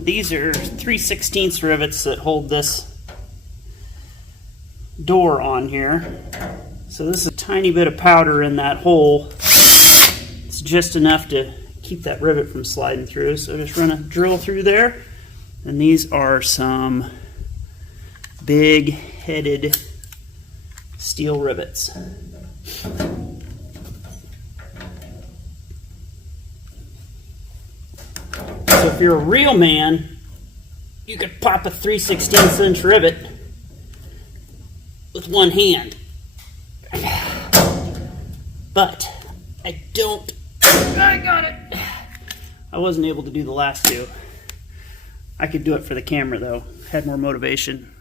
These are 3/16 rivets that hold this door on here. So this is a tiny bit of powder in that hole. It's just enough to keep that rivet from sliding through. So just run a drill through there. And these are some big-headed steel rivets. So if you're a real man, you could pop a 3/16 rivet with one hand. But I got it. I wasn't able to do the last two. I could do it for the camera though. Had more motivation.